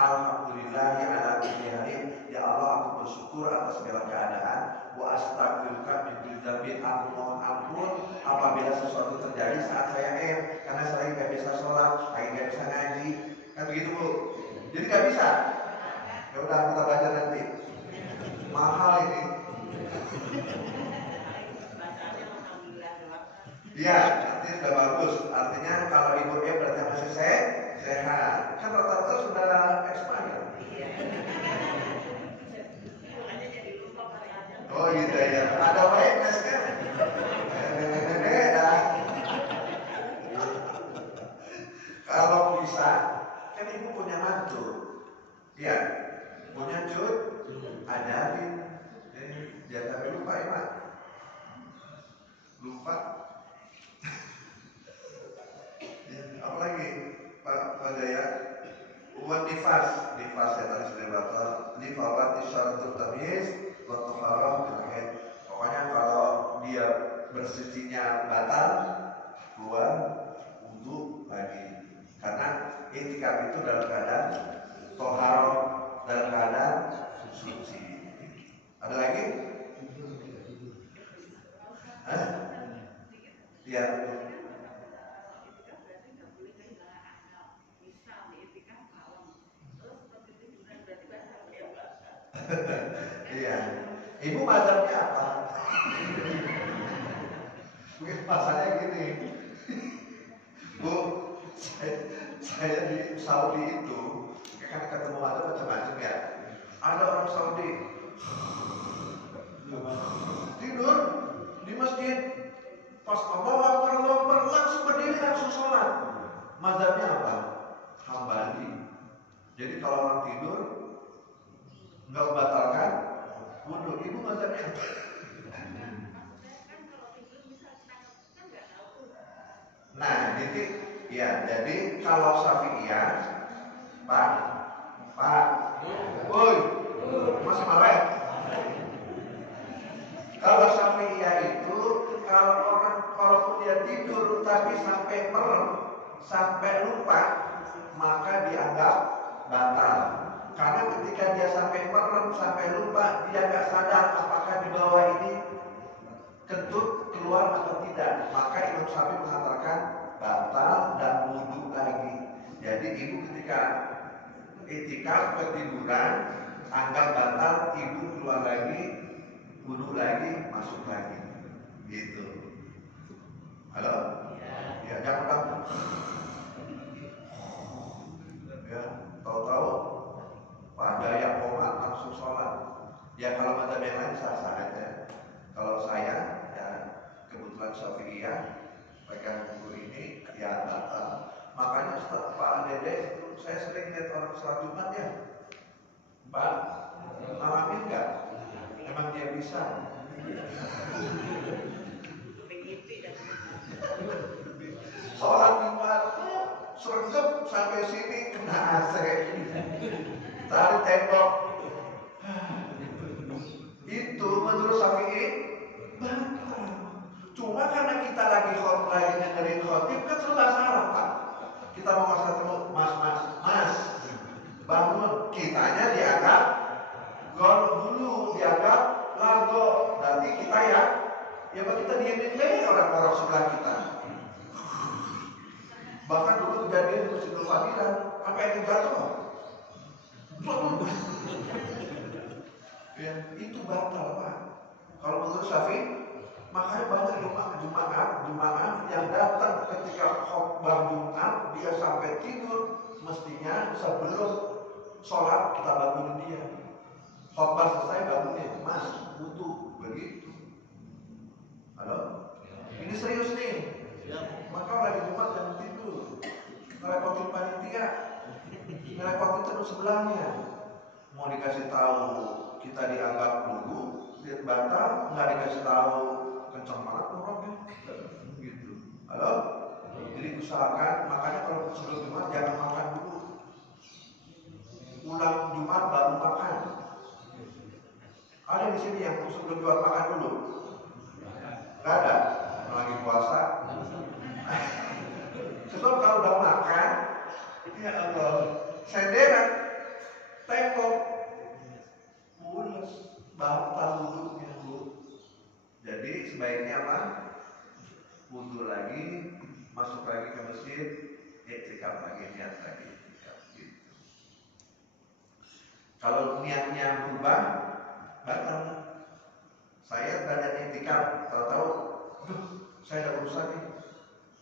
Alhamdulillah ya ala kulli halin. Ya Allah, aku bersyukur atas segala keadaan. Wa astagfiruka min kulli dzambin. Aku mohon ampun apabila sesuatu terjadi saat saya karena saya nggak bisa sholat, saya nggak bisa ngaji. Kan begitu Bu. Jadi nggak bisa. Ya udah kita baca nanti. Mahal ini. Iya, nanti sudah bagus. Artinya kalau ibu berarti masih sehat. Kan rata-rata sudah Kalau bisa, kan ibu punya mantu, ya, punya cut, ajarin, jangan sampai lupa ya Pak, lupa. Apalagi Pak Jaya, umat nifas saya tadi sudah baca, nifawat isyaratul tamyiz, waktu haram terakhir. Pokoknya kalau dia bersucinya batal, keluar wudhu lagi. Karena i'tikaf itu dalam keadaan toharoh, dalam keadaan suci. Ada lagi? Hah? Ya. Iya. Ibu mazhabnya apa? Mungkin masalahnya gini. Bu, saya di Saudi itu kan ketemu macam-macam ya. Ada orang Saudi tidur di masjid, pas Allah langsung berdiri langsung sholat. Mazhabnya apa? Hambali. Jadi kalau orang tidur nggak membatalkan wudhu. Ibu mazhabnya apa? Nah, jadi kalau Syafi'iyah, Pak, woi, masih marah ya? Kalau Syafi'iyah itu, kalaupun dia tidur tapi sampai merem, sampai lupa, maka dianggap batal. Karena ketika dia sampai merem, sampai lupa, dia nggak sadar apakah di bawah ini kentut keluar atau tidak, maka Imam Syafi'i mengatakan batal dan wudhu lagi. Jadi ibu ketika i'tikaf ketiduran, anggap batal, ibu keluar lagi, wudhu lagi, masuk lagi, gitu. Halo? Ya, jangan takut. Ya, tahu-tahu pada yang komat langsung sholat. Ya kalau mazhab yang lain sah-sah aja. Kalau saya, ya kebetulan Syafi'iyah, pegang buku ini, ya batal. Makanya setelah Pak Dede, saya sering lihat orang sholat Jumat ya, Pak, ngalamin nggak? Emang dia bisa? Sholat Jumat sergap sampai sini kena AC, tarik tembok. Itu menurut Syafi'i batal. Cuma karena kita lagi dengerin khotib kan serba salah Pak. Kita mau kasih ketemu mas, bangun. Kitanya dianggap gol dulu, dianggap lago. Nanti kita ya kita diemin lagi orang-orang sebelah kita. Bahkan dulu kejadian di Masjidil Fadilah, apa yang jatuh? Ya, itu batal Pak. Kalau menurut Syafi'i, makanya banyak jemaah yang datang ketika khutbah Jumat, dia sampai tidur, mestinya sebelum sholat kita bangunin dia. Khutbah selesai bangunin, mas, butuh begitu. Halo? Ini serius nih. Maka lagi Jumat jangan tidur, ngerepotin panitia, ngerepotin teman sebelahnya. Mau dikasih tahu kita dianggap dulu, dia batal, nggak dikasih tahu kencang banget ngomongnya, gitu. Halo? Jadi usahakan, makanya kalau sebelum Jumat jangan makan dulu. Pulang Jumat baru makan. Ada di sini yang sebelum Jumat makan dulu? Gak ada. Lagi puasa. Sebab kalau udah makan, ya Allah, senderan, tembok, mules, batal wudhunya Bu. Jadi sebaiknya apa? Wudhu lagi, masuk lagi ke masjid, i'tikaf lagi, niat lagi i'tikaf gitu. Kalau niatnya berubah, batal. Saya berada i'tikaf, tahu-tahu, saya ada urusan nih,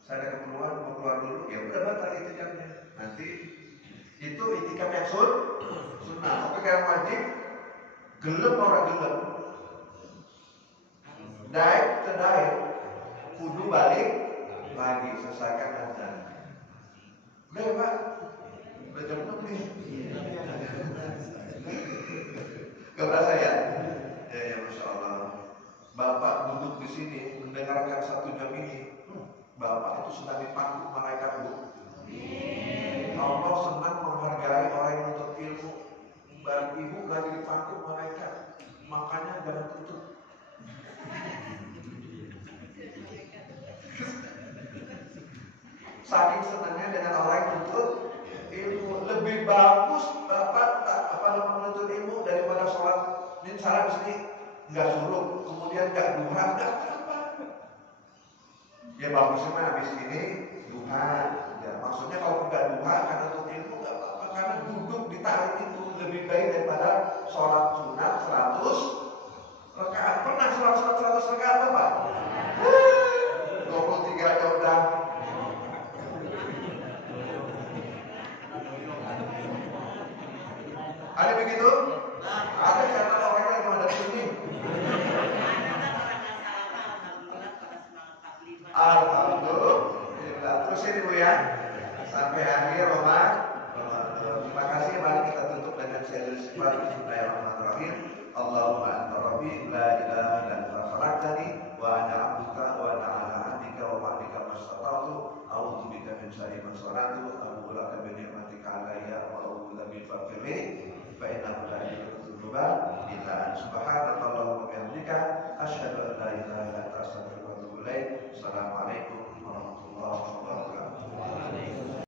saya ada keperluan, mau keluar dulu, ya udah batal i'tikafnya. Nanti itu i'tikaf yang sunnah. Tapi yang wajib, gelap orang gelap, daik ke daik, kudu balik lagi selesaikan azan. Udah waktu sedang dipangku malaikat, Bu. Allah senang menghargai orang yang menuntut ilmu. Dan ibu lagi dipangku malaikat, makanya jangan tutup. Saking senangnya dengan orang yang menuntut ilmu. Lebih bagus menuntut ilmu daripada sholat. Ini salah di sini nggak suruh, kemudian nggak duha, nggak apa-apa. Ya bagusnya mah habis ini duha. Ya maksudnya kalau nggak duha karena untuk ilmu nggak apa-apa, karena duduk di tarik itu lebih baik daripada sholat sunat 100 rakaat. Pernah sholat sunat 100 rakaat apa? 23 aja udah. Ada begitu? Ada karena orangnya lagi ada sini. Alhamdulillah. Terus ini Bu ya, sampai akhir Ramadan. Terima kasih. Mari kita tutup dengan syair sifat Bismillahirrahmanirrahim. Allahumma anta rabbi la ilaha illa anta khalaqtani wa ana 'abduka wa ana 'ala 'ahdika wa wa'dika mastata'tu a'udzu bika min syarri ma sana'tu abu'u laka bi ni'matika 'alayya wa a'udzu bika min fadlika fa innahu la yuhibbu al-illa anta subhanakallahumma